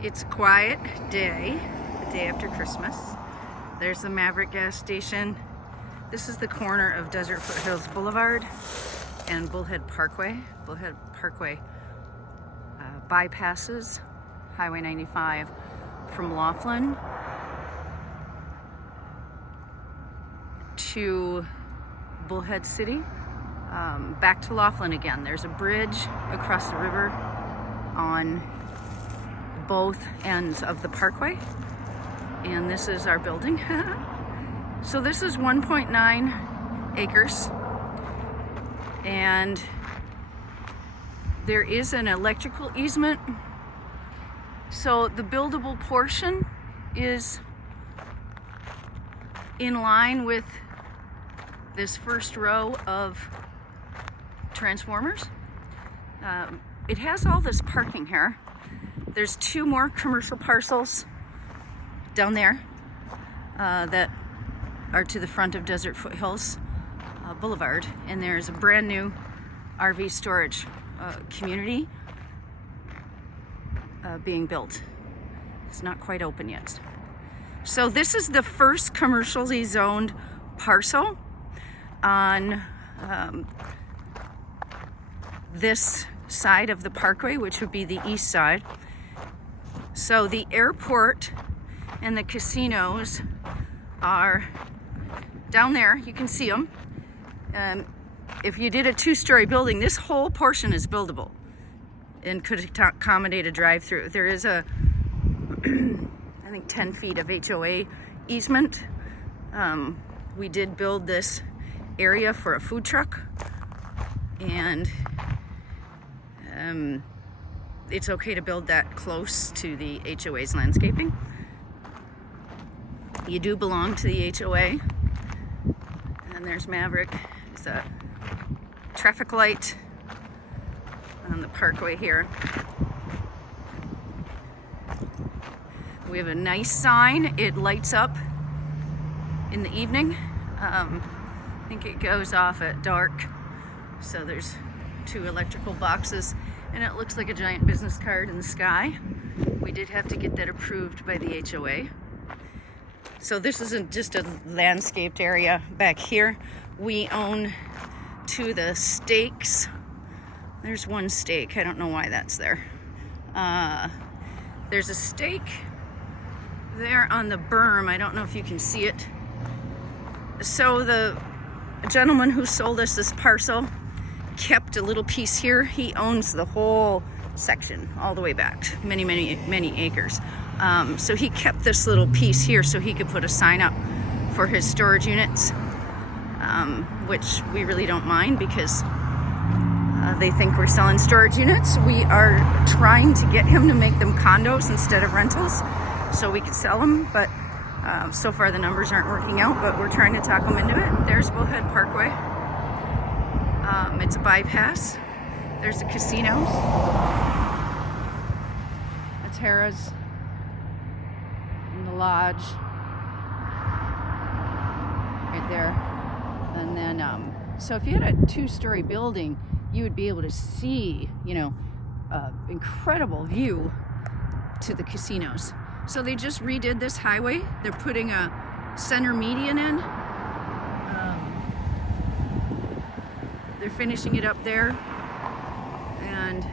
It's a quiet day, the day after Christmas. There's the Maverick gas station. This is the corner of Desert Foothills Boulevard and Bullhead Parkway. Bullhead Parkway bypasses Highway 95 from Laughlin to Bullhead City, back to Laughlin again. There's a bridge across the river on both ends of the parkway, and this is our building. So this is 1.9 acres, and there is an electrical easement, so the buildable portion is in line with this first row of transformers. It has all this parking here. There's two more commercial parcels down there that are to the front of Desert Foothills Boulevard, and there's a brand new RV storage community being built. It's not quite open yet. So this is the first commercially zoned parcel on this side of the parkway, which would be the east side. So the airport and the casinos are down there. You can see them. If you did a two-story building, this whole portion is buildable and could accommodate a drive-through. There is a I think 10 feet of HOA easement. We did build this area for a food truck, and it's okay to build that close to the HOA's landscaping. You do belong to the HOA. And there's Maverick. It's a traffic light on the parkway here. We have a nice sign. It lights up in the evening. I think it goes off at dark. So there's two electrical boxes, and it looks like a giant business card in the sky. We did have to get that approved by the HOA. So this isn't just a landscaped area back here. We own to the stakes. There's one stake. I don't know why that's there. There's a stake there on the berm. I don't know if you can see it. So the gentleman who sold us this parcel kept a little piece here. He owns the whole section all the way back, many acres. So he kept this little piece here so he could put a sign up for his storage units, which we really don't mind because they think we're selling storage units. We are trying to get him to make them condos instead of rentals so we could sell them, but so far the numbers aren't working out, but we're trying to talk him into it. There's Bullhead Parkway. It's a bypass. There's the casinos. That's Harrah's and the lodge right there. And then, so if you had a two-story building, you would be able to see, incredible view to the casinos. So they just redid this highway. They're putting a center median in. They're finishing it up there, and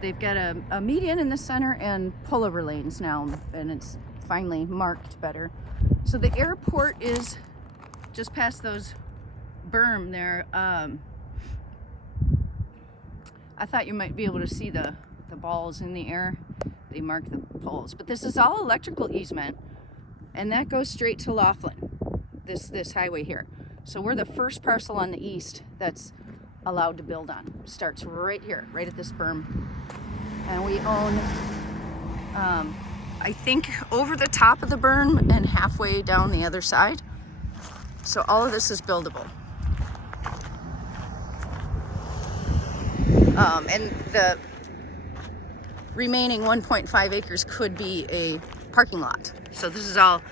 they've got a median in the center and pullover lanes now, and it's finally marked better. So the airport is just past those berm there. I thought you might be able to see the balls in the air. They mark the poles, but this is all electrical easement, and that goes straight to Laughlin, this highway here. So we're the first parcel on the east that's allowed to build on. Starts right here, right at this berm. And we own, I think, over the top of the berm and halfway down the other side. So all of this is buildable. And the remaining 1.5 acres could be a parking lot. So this is all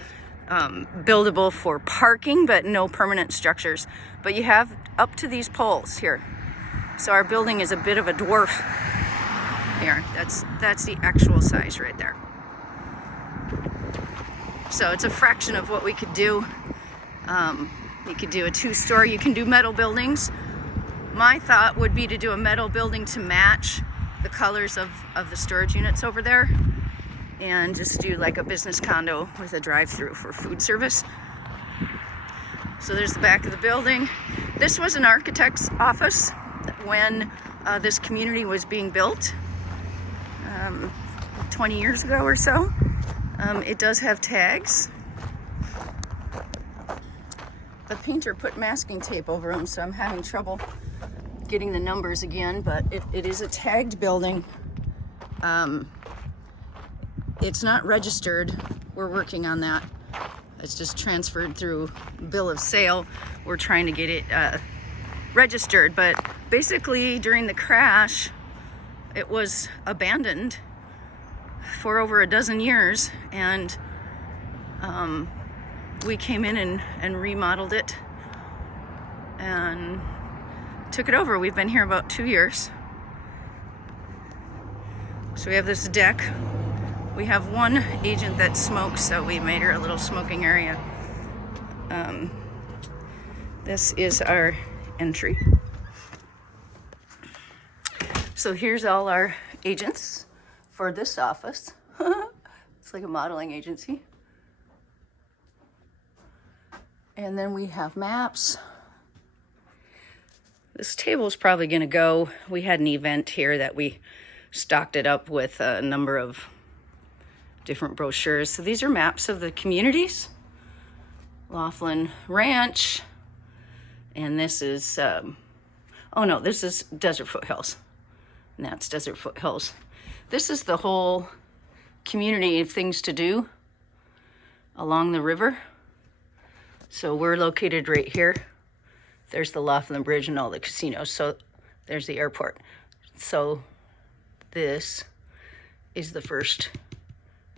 buildable for parking, but no permanent structures. But you have up to these poles here. So our building is a bit of a dwarf Here, that's the actual size right there. So it's a fraction of what we could do. You could do a 2-story, you can do metal buildings. My thought would be to do a metal building to match the colors of the storage units over there, and just do like a business condo with a drive-through for food service. So there's the back of the building. This was an architect's office when this community was being built 20 years ago or so. It does have tags. The painter put masking tape over them, so I'm having trouble getting the numbers again, but it is a tagged building. It's not registered. We're working on that. It's just transferred through bill of sale. We're trying to get it registered, but basically during the crash, it was abandoned for over a dozen years, and we came in and remodeled it and took it over. We've been here about 2 years. So we have this deck. We have one agent that smokes, so we made her a little smoking area. This is our entry. So here's all our agents for this office. It's like a modeling agency. And then we have maps. This table is probably gonna go. We had an event here that we stocked it up with a number of different brochures. So these are maps of the communities. Laughlin Ranch, and this is, oh no, this is Desert Foothills. And that's Desert Foothills. This is the whole community of things to do along the river. So we're located right here. There's the Laughlin Bridge and all the casinos. So there's the airport. So this is the first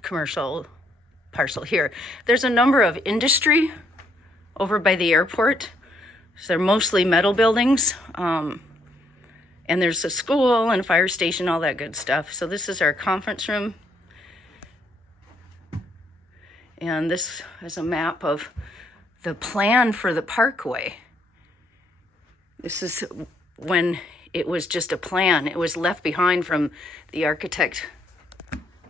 commercial parcel here. There's a number of industry over by the airport. So they're mostly metal buildings. And there's a school and a fire station, all that good stuff. So this is our conference room. And this is a map of the plan for the parkway. This is when it was just a plan. It was left behind from the architect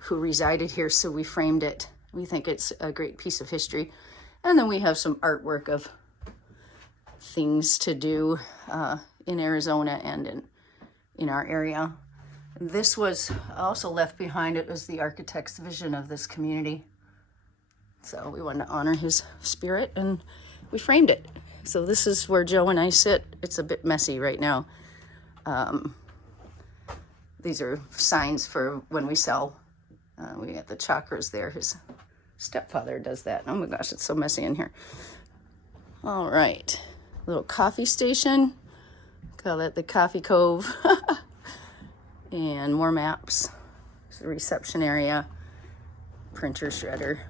who resided here, so we framed it. We think it's a great piece of history. And then we have some artwork of things to do in Arizona and in our area. This was also left behind. It was the architect's vision of this community. So we wanted to honor his spirit, and we framed it. So this is where Joe and I sit. It's a bit messy right now. These are signs for when we sell. We got the chakras there. His stepfather does that. Oh my gosh, it's so messy in here. All right, little coffee station. Call that the Coffee Cove. And more maps. It's the reception area, printer, shredder,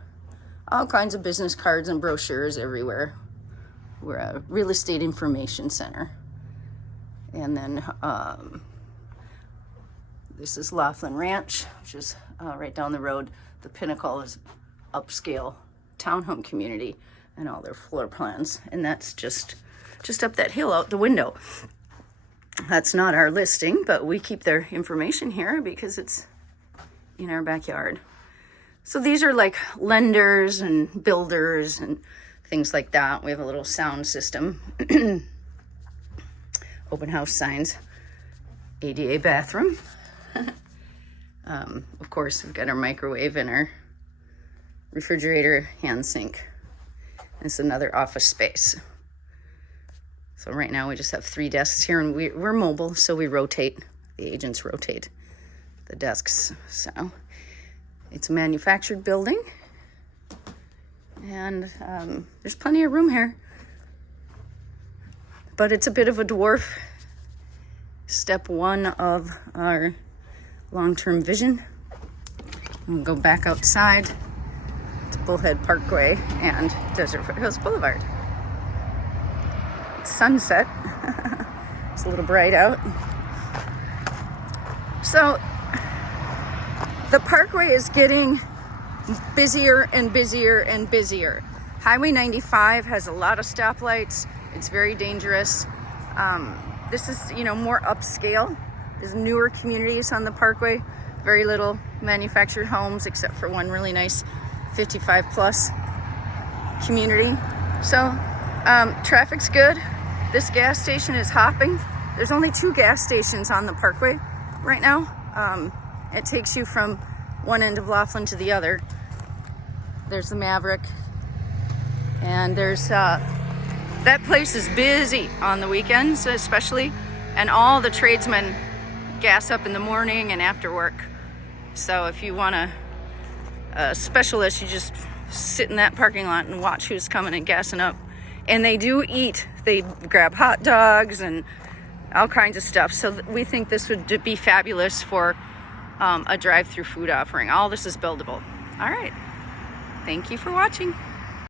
all kinds of business cards and brochures everywhere. We're a real estate information center. And then this is Laughlin Ranch, which is right down the road. The Pinnacle is upscale townhome community and all their floor plans. And that's just up that hill out the window. That's not our listing, but we keep their information here because it's in our backyard. So these are like lenders and builders and things like that. We have a little sound system. Open house signs. ADA bathroom. Of course, we've got our microwave and our refrigerator, hand sink. It's another office space. So right now we just have 3 desks here, and we're mobile, so we rotate. The agents rotate the desks. So it's a manufactured building, and there's plenty of room here. But it's a bit of a dwarf. Step 1 of our long-term vision. We'll go back outside. It's Bullhead Parkway and Desert Foothills Boulevard. It's sunset. It's a little bright out. So The Parkway is getting busier and busier and busier. Highway 95 has a lot of stoplights. It's very dangerous. This is, you know, more upscale. There's newer communities on the Parkway. Very little manufactured homes except for one really nice 55 plus community. So traffic's good. This gas station is hopping. There's only 2 gas stations on the Parkway right now. It takes you from one end of Laughlin to the other. There's the Maverick, and there's that place is busy on the weekends especially, and all the tradesmen gas up in the morning and after work. So if you want a specialist, you just sit in that parking lot and watch who's coming and gassing up. And they do eat. They grab hot dogs and all kinds of stuff. So we think this would be fabulous for a drive-through food offering. All this is buildable. All right. Thank you for watching.